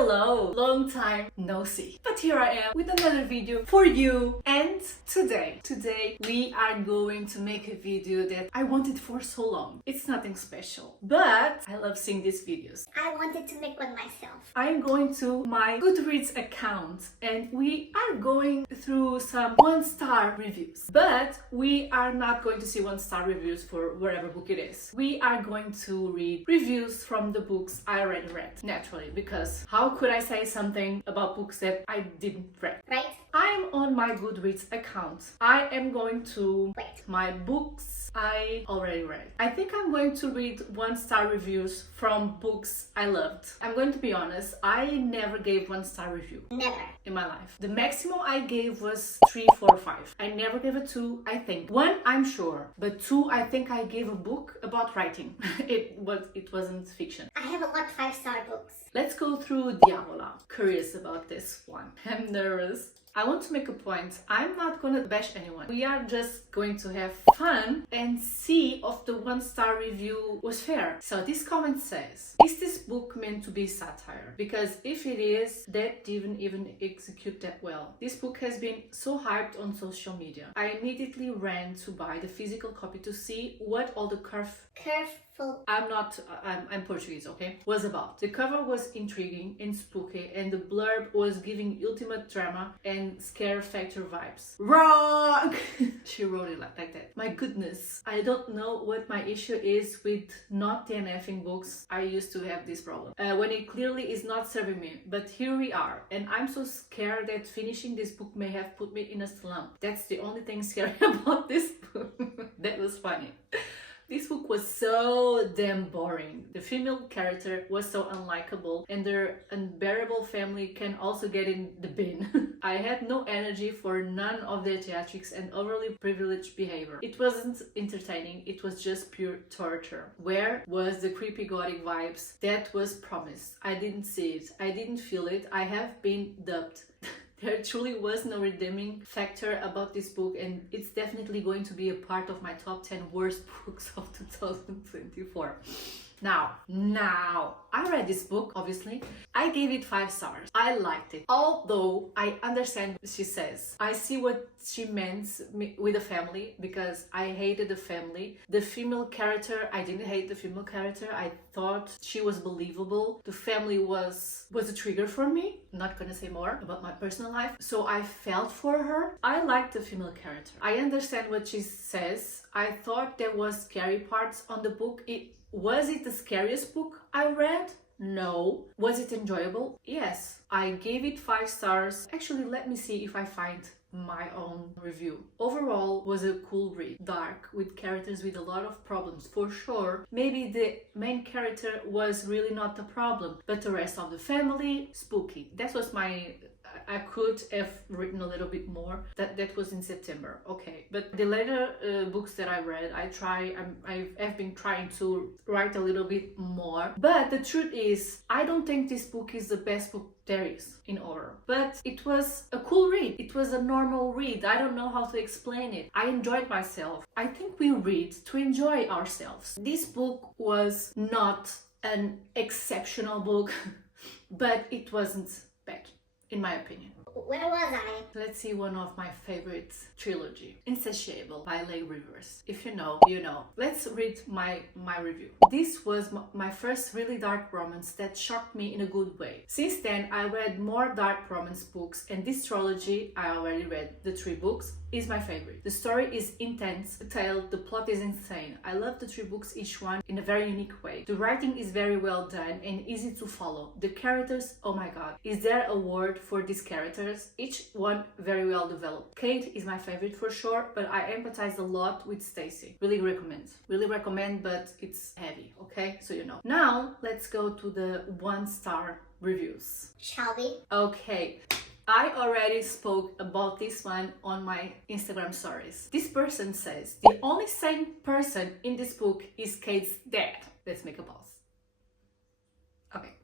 Hello, long time no see. But here I am with another video for you. And today we are going to make a video that I wanted for so long. It's nothing special, but I love seeing these videos. I wanted to make one myself. I'm going to my Goodreads account and we are going through some 1-star reviews. But we are not going to see 1-star reviews for whatever book it is. We are going to read reviews from the books I already read, naturally, because how could I say something about books that I didn't read? Right? I'm on my Goodreads account. I am going to Wait. my books I already read. I think I'm going to read 1-star reviews from books I loved. I'm going to be honest, I never gave 1-star review. Never. In my life. The maximum I gave was 3, 4, 5. I never gave a 2, I think. 1, I'm sure. But 2, I think I gave a book about writing. It wasn't fiction. I have a lot of 5-star books. Let's go through Diavola. Curious about this one. I'm nervous. I want to make a point. I'm not gonna bash anyone. We are just going to have fun and see if the 1-star review was fair. So this comment says, is this book meant to be satire? Because if it is, that didn't even execute that well. This book has been so hyped on social media. I immediately ran to buy the physical copy to see what all the Careful. I'm Portuguese, okay? Was about. The cover was intriguing and spooky, and the blurb was giving ultimate drama and scare factor vibes. Wrong! She wrote it like that. My goodness. I don't know what my issue is with not DNFing books. I used to have this problem. When it clearly is not serving me. But here we are. And I'm so scared that finishing this book may have put me in a slump. That's the only thing scary about this book. That was funny. This book was so damn boring. The female character was so unlikable and their unbearable family can also get in the bin. I had no energy for none of their theatrics and overly privileged behavior. It wasn't entertaining, it was just pure torture. Where was the creepy gothic vibes that was promised? I didn't see it, I didn't feel it, I have been dubbed. There truly was no redeeming factor about this book, and it's definitely going to be a part of my top 10 worst books of 2024. Now, I read this book, obviously. I gave it 5 stars. I liked it. Although I understand what she says. I see what she meant with the family, because I hated the family. The female character, I didn't hate the female character. I thought she was believable. The family was a trigger for me. I'm not gonna say more about my personal life. So I felt for her. I liked the female character. I understand what she says. I thought there was scary parts on the book. Was it the scariest book I read? No. Was it enjoyable? Yes. I gave it 5 stars. Actually, let me see if I find my own review. Overall, was a cool read. Dark, with characters with a lot of problems, for sure. Maybe the main character was really not the problem, but the rest of the family, spooky. That was I could have written a little bit more. That was in September, okay. But the later books that I read, I have been trying to write a little bit more. But the truth is, I don't think this book is the best book there is in horror. But it was a cool read. It was a normal read. I don't know how to explain it. I enjoyed myself. I think we read to enjoy ourselves. This book was not an exceptional book, but it wasn't bad, in my opinion. Where was I? Let's see one of my favorite trilogy, Insatiable by Leigh Rivers. If you know, you know. Let's read my review. This was my first really dark romance that shocked me in a good way. Since then, I read more dark romance books, and this trilogy, I already read the 3 books, is my favorite. The story is intense, detailed, the plot is insane. I love the 3 books, each one in a very unique way. The writing is very well done and easy to follow. The characters, oh my god, is there a word for these characters? Each one very well developed. Kate is my favorite for sure, but I empathize a lot with Stacy. Really recommend, but it's heavy, okay? So you know. Now, let's go to the 1-star reviews. Shall we? Okay. I already spoke about this one on my Instagram stories. This person says, the only sane person in this book is Kate's dad. Let's make a pause. Okay.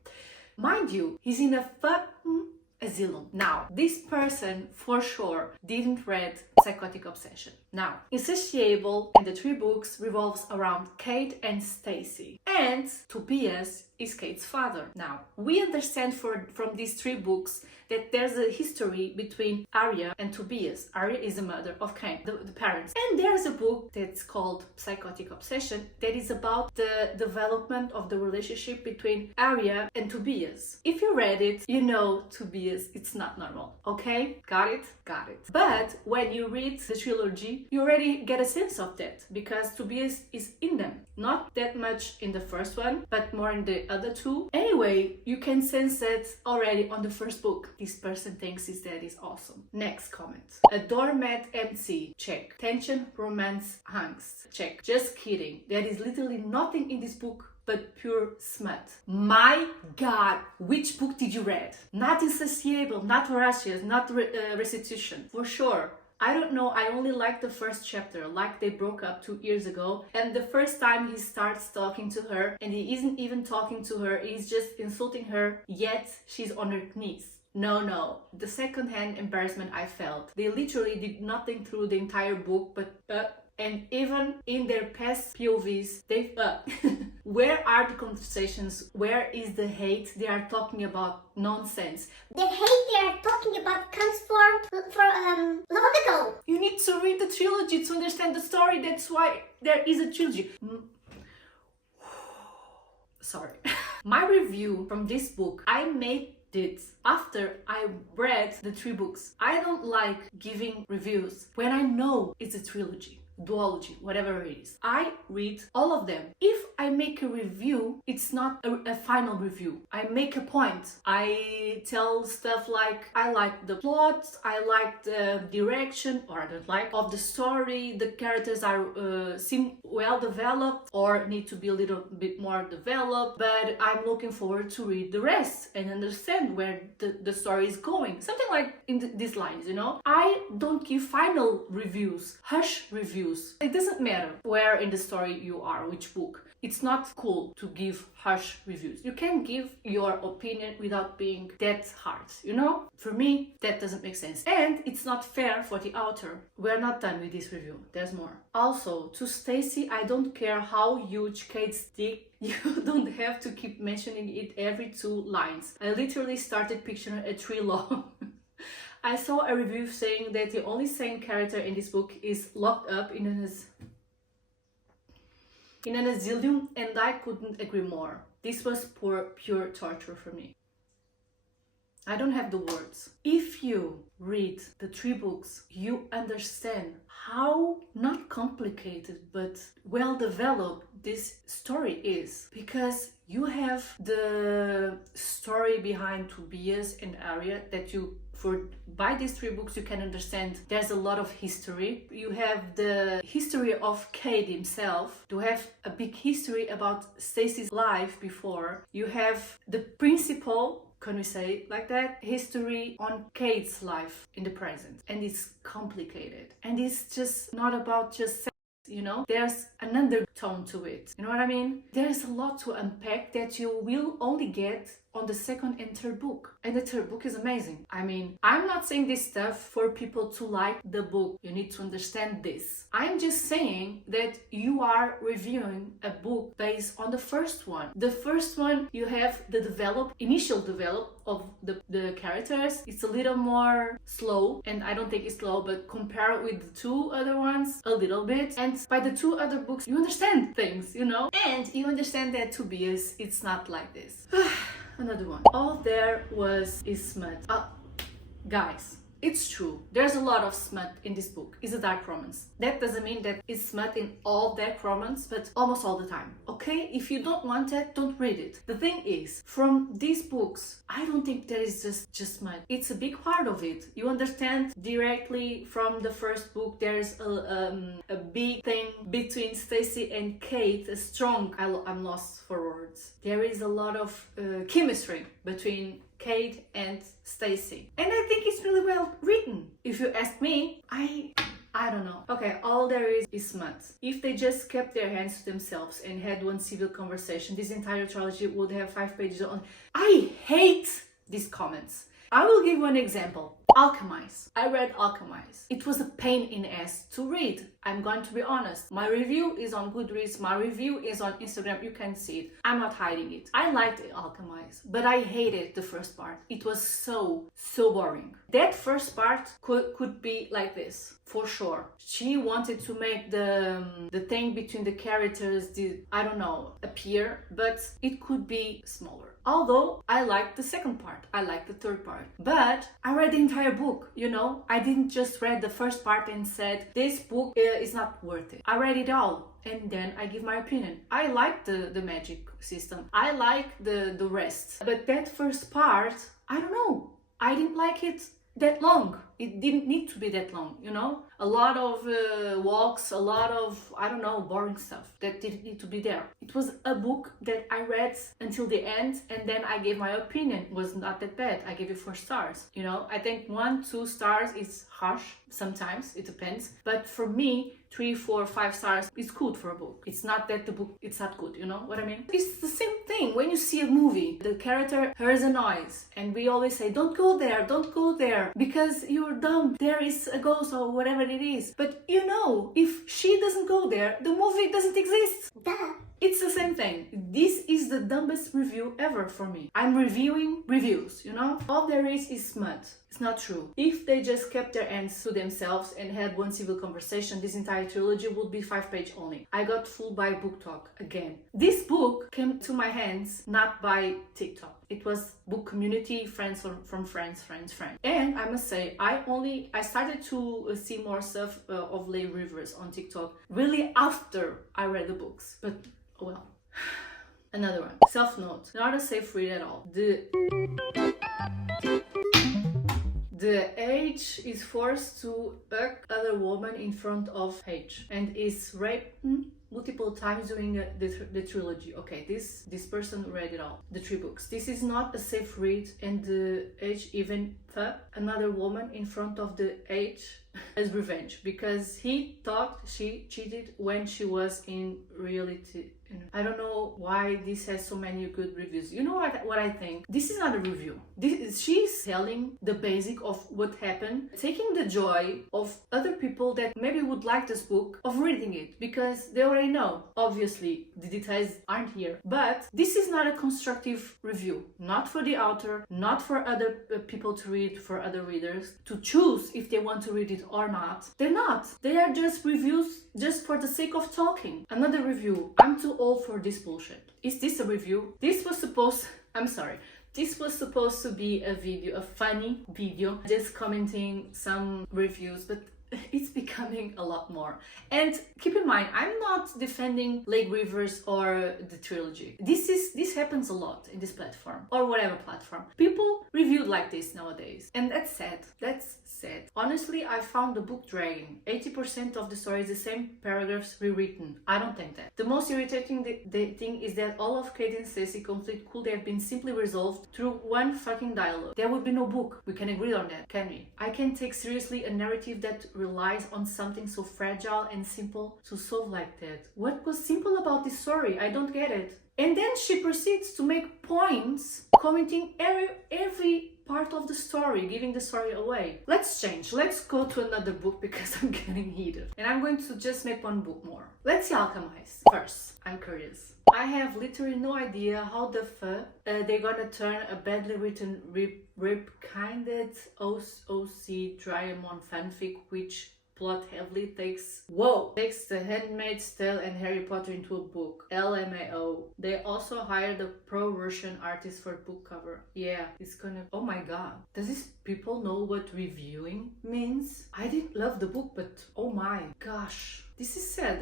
Mind you, he's in a fucking asylum. Now, this person for sure didn't read psychotic obsession. Now, Insatiable and the 3 books revolves around Kate and Stacy, and Tobias is Kate's father. Now, we understand from these 3 books that there's a history between Arya and Tobias. Arya is the mother of Kate, the parents. And there's a book that's called Psychotic Obsession that is about the development of the relationship between Arya and Tobias. If you read it, you know Tobias, it's not normal. Okay? Got it? Got it. But when you read the trilogy, you already get a sense of that because Tobias is in them. Not that much in the first one, but more in the other 2. Anyway, you can sense that already on the first book. This person thinks his dad is awesome. Next comment. A doormat MC. Check. Tension, romance, angst. Check. Just kidding. There is literally nothing in this book but pure smut. My God, which book did you read? Not Insatiable, not Voracious, not Restitution. For sure. I don't know, I only liked the first chapter, like they broke up 2 years ago, and the first time he starts talking to her, and he isn't even talking to her, he's just insulting her, yet she's on her knees. No, the second-hand embarrassment I felt. They literally did nothing through the entire book, but and even in their past POVs, they where are the conversations? Where is the hate they are talking about? Nonsense. The hate they are talking about comes for long ago. You need to read the trilogy to understand the story. That's why there is a trilogy. Sorry. My review from this book, I made it after I read the 3 books. I don't like giving reviews when I know it's a trilogy. Duology, whatever it is. I read all of them. If I make a review, it's not a final review. I make a point. I tell stuff like I like the plot, I like the direction, or I don't like, of the story, the characters are seem well developed or need to be a little bit more developed, but I'm looking forward to read the rest and understand where the story is going. Something like in these lines, you know? I don't give final reviews, hush reviews. It doesn't matter where in the story you are, which book. It's not cool to give harsh reviews. You can give your opinion without being that hard, you know? For me, that doesn't make sense. And it's not fair for the author. We're not done with this review. There's more. Also, to Stacy, I don't care how huge Kate's dick. You don't have to keep mentioning it every 2 lines. I literally started picturing a tree long. I saw a review saying that the only sane character in this book is locked up in an asylum, and I couldn't agree more. This was pure torture for me. I don't have the words. If you read the 3 books, you understand how not complicated but well developed this story is, because you have the story behind Tobias and Arya that by these 3 books you can understand there's a lot of history. You have the history of Kate himself. You have a big history about Stacy's life before. You have the principal, can we say it like that, history on Kate's life in the present, and it's complicated, and it's just not about just sex, you know? There's an undertone to it, you know what I mean? There's a lot to unpack that you will only get on the 2nd and 3rd book, and the 3rd book is amazing. I mean, I'm not saying this stuff for people to like the book. You need to understand this. I'm just saying that you are reviewing a book based on the first one. The first one, you have the initial develop of the characters. It's a little more slow, and I don't think it's slow, but compare with the 2 other ones a little bit. And by the 2 other books, you understand things, you know? And you understand that Tobias, it's not like this. Another one. All there was is smut. Guys, it's true. There's a lot of smut in this book. It's a dark romance. That doesn't mean that it's smut in all dark romance, but almost all the time. Okay? If you don't want it, don't read it. The thing is, from these books, I don't think there is just smut. It's a big part of it. You understand directly from the first book. There's a big thing between Stacy and Kate. A strong. I'm lost for words. There is a lot of chemistry between Kate and Stacy, and I think it's really well written. If you ask me, I don't know. Okay, all there is smut. If they just kept their hands to themselves and had one civil conversation, this entire trilogy would have 5 pages on. I hate these comments. I will give you an example. Alchemize. I read Alchemize. It was a pain in the ass to read. I'm going to be honest. My review is on Goodreads. My review is on Instagram. You can see it. I'm not hiding it. I liked Alchemize, but I hated the first part. It was so boring. That first part could be like this, for sure. She wanted to make the thing between the characters, I don't know, appear, but it could be smaller. Although I liked the second part, I liked the third part, but I read the entire book, you know? I didn't just read the first part and said, this book is not worth it. I read it all. And then I give my opinion. I like the magic system. I like the rest. But that first part, I don't know. I didn't like it that long. It didn't need to be that long, you know? A lot of walks, a lot of, I don't know, boring stuff that didn't need to be there. It was a book that I read until the end and then I gave my opinion. It was not that bad. I gave it 4 stars, you know? I think 1-2 stars is harsh sometimes, it depends. But for me, 3, 4, 5 stars is good for a book. It's not that the book, it's not good, you know what I mean? It's the same thing when you see a movie. The character hears a noise and we always say, don't go there, because you're dumb. There is a ghost or whatever it is. But you know, if she doesn't go there, the movie doesn't exist. Duh. It's the same thing. This is the dumbest review ever for me. I'm reviewing reviews, you know? All there is smut. It's not true. If they just kept their ends to themselves and had one civil conversation, this entire trilogy would be 5-page only. I got fooled by book talk again. This book came to my hands not by TikTok. It was book community, friends from friends. And I must say, I started to see more stuff of lay rivers on TikTok really after I read the books. But well, another one. Self-note. Not a safe read at all. The H is forced to hug other woman in front of H and is raped multiple times during the trilogy. Okay, this person read it all, the 3 books. This is not a safe read, and the H even fucked another woman in front of the H as revenge because he thought she cheated when she was in reality. I don't know why this has so many good reviews. You know what I think? This is not a review. She's telling the basic of what happened, taking the joy of other people that maybe would like this book of reading it because they already know. Obviously, the details aren't here. But this is not a constructive review. Not for the author, not for other people to read, for other readers to choose if they want to read it or not. They're not. They are just reviews just for the sake of talking. Another review. I'm too old for this bullshit. Is this a review? This was supposed to be a video, a funny video, just commenting some reviews, but it's becoming a lot more. And keep in mind, I'm not defending Lake Rivers or the trilogy. This happens a lot in this platform or whatever platform. People review like this nowadays, and that's sad. That's sad. Honestly, I found the book dragging. 80% of the story is the same paragraphs rewritten. I don't think that. The most irritating thing is that all of Kate and Stacey conflict could have been simply resolved through one fucking dialogue. There would be no book. We can agree on that, can we? I can take seriously a narrative that relies on something so fragile and simple to solve like that. What was simple about this story? I don't get it. And then she proceeds to make points commenting every part of the story, giving the story away. Let's change. Let's go to another book because I'm getting heated. And I'm going to just make one book more. Let's see Alchemize. First, I'm curious. I have literally no idea how the fuck they're gonna turn a badly written rip-kinded OC Diamond fanfic which plot heavily takes The Handmaid's Tale and Harry Potter into a book. LMAO. They also hired a pro-Russian artist for book cover. Yeah, it's gonna... Oh my god. Does these people know what reviewing means? I didn't love the book, but oh my gosh. This is sad.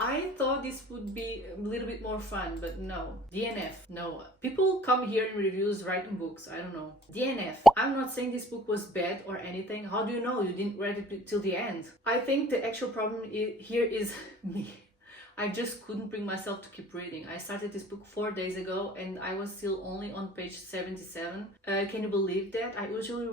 I thought this would be a little bit more fun, but no. DNF. No. People come here in reviews writing books. I don't know. DNF. I'm not saying this book was bad or anything. How do you know? You didn't read it till the end. I think the actual problem here is me. I just couldn't bring myself to keep reading. I started this book 4 days ago and I was still only on page 77. Can you believe that? I usually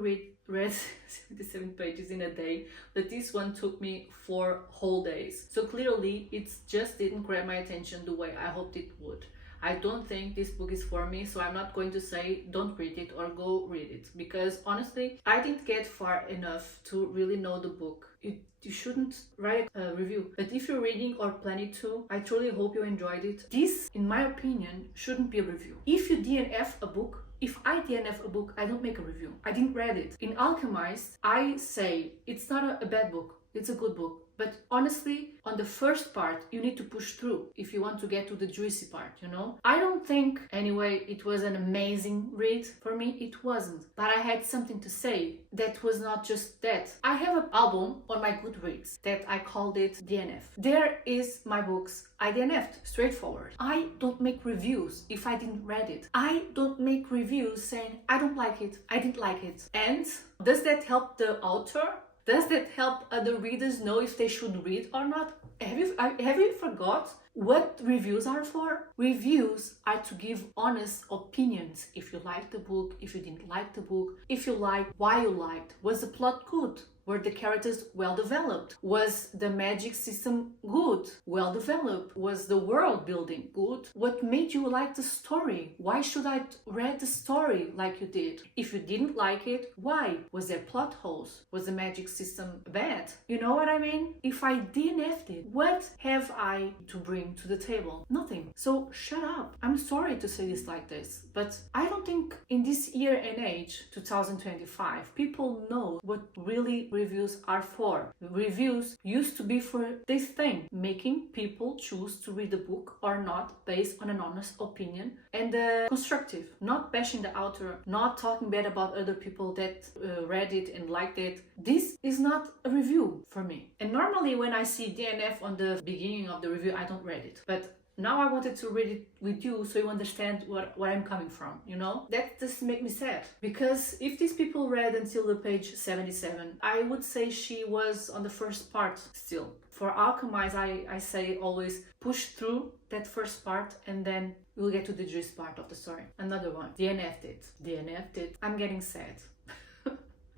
read 77 pages in a day, but this one took me 4 whole days. So clearly it just didn't grab my attention the way I hoped it would. I don't think this book is for me, so I'm not going to say don't read it or go read it, because honestly, I didn't get far enough to really know the book. You shouldn't write a review. But if you're reading or planning to, I truly hope you enjoyed it. This, in my opinion, shouldn't be a review. If you DNF a book, if I DNF a book, I don't make a review. I didn't read it. In Alchemist, I say it's not a bad book. It's a good book. But honestly, on the first part, you need to push through if you want to get to the juicy part, you know? I don't think, anyway, it was an amazing read. For me, it wasn't. But I had something to say that was not just that. I have an album on my Goodreads that I called it DNF. There is my books I DNF'd, straightforward. I don't make reviews if I didn't read it. I don't make reviews saying, I don't like it, I didn't like it. And does that help the author? Does that help other readers know if they should read or not? Have you forgot what reviews are for? Reviews are to give honest opinions. If you liked the book, if you didn't like the book, if you liked, why you liked. Was the plot good? Were the characters well developed? Was the magic system good? Well developed? Was the world building good? What made you like the story? Why should I read the story like you did? If you didn't like it, why? Was there plot holes? Was the magic system bad? You know what I mean? If I DNF'd it, what have I to bring to the table? Nothing. So shut up. I'm sorry to say this like this, but I don't think in this year and age, 2025, people know what really reviews are for. Reviews used to be for this thing, making people choose to read the book or not based on an honest opinion and constructive, not bashing the author, not talking bad about other people that read it and liked it. This is not a review for me. And normally when I see DNF on the beginning of the review, I don't read it. But now I wanted to read it with you so you understand where I'm coming from, you know? That just makes me sad. Because if these people read until the page 77, I would say she was on the first part still. For Alchemize, I say always push through that first part and then we'll get to the juice part of the story. Another one. DNF'd it. DNF'd it. I'm getting sad.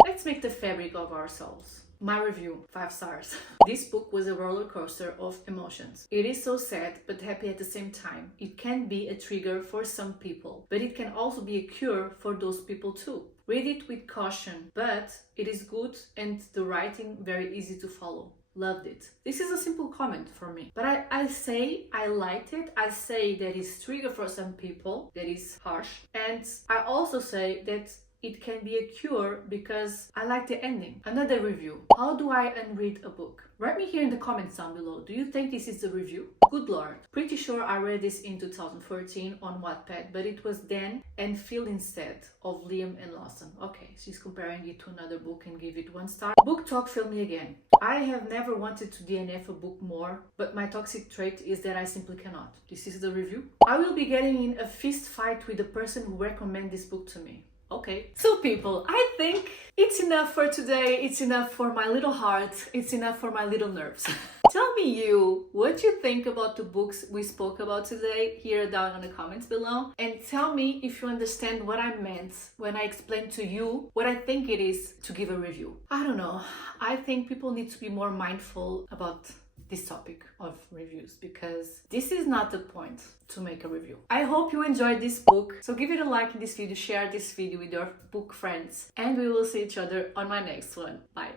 Let's make the fabric of our souls. My review, 5 stars. This book was a roller coaster of emotions. It is so sad but happy at the same time. It can be a trigger for some people, but it can also be a cure for those people too. Read it with caution, but it is good and the writing very easy to follow. Loved it. This is a simple comment for me, but I say I liked it. I say that it's trigger for some people, that is harsh, and I also say that it can be a cure because I like the ending. Another review. How do I unread a book? Write me here in the comments down below. Do you think this is a review? Good lord. Pretty sure I read this in 2014 on Wattpad, but it was Dan and Phil instead of Liam and Lawson. Okay, she's comparing it to another book and give it 1 star. Book talk, fill me again. I have never wanted to DNF a book more, but my toxic trait is that I simply cannot. This is the review. I will be getting in a fist fight with the person who recommended this book to me. Okay. So people, I think it's enough for today. It's enough for my little heart. It's enough for my little nerves. Tell me what you think about the books we spoke about today here down in the comments below. And tell me if you understand what I meant when I explained to you what I think it is to give a review. I don't know. I think people need to be more mindful about this topic of reviews because this is not the point to make a review. I hope you enjoyed this book, so give it a like in this video, share this video with your book friends, and we will see each other on my next one. Bye.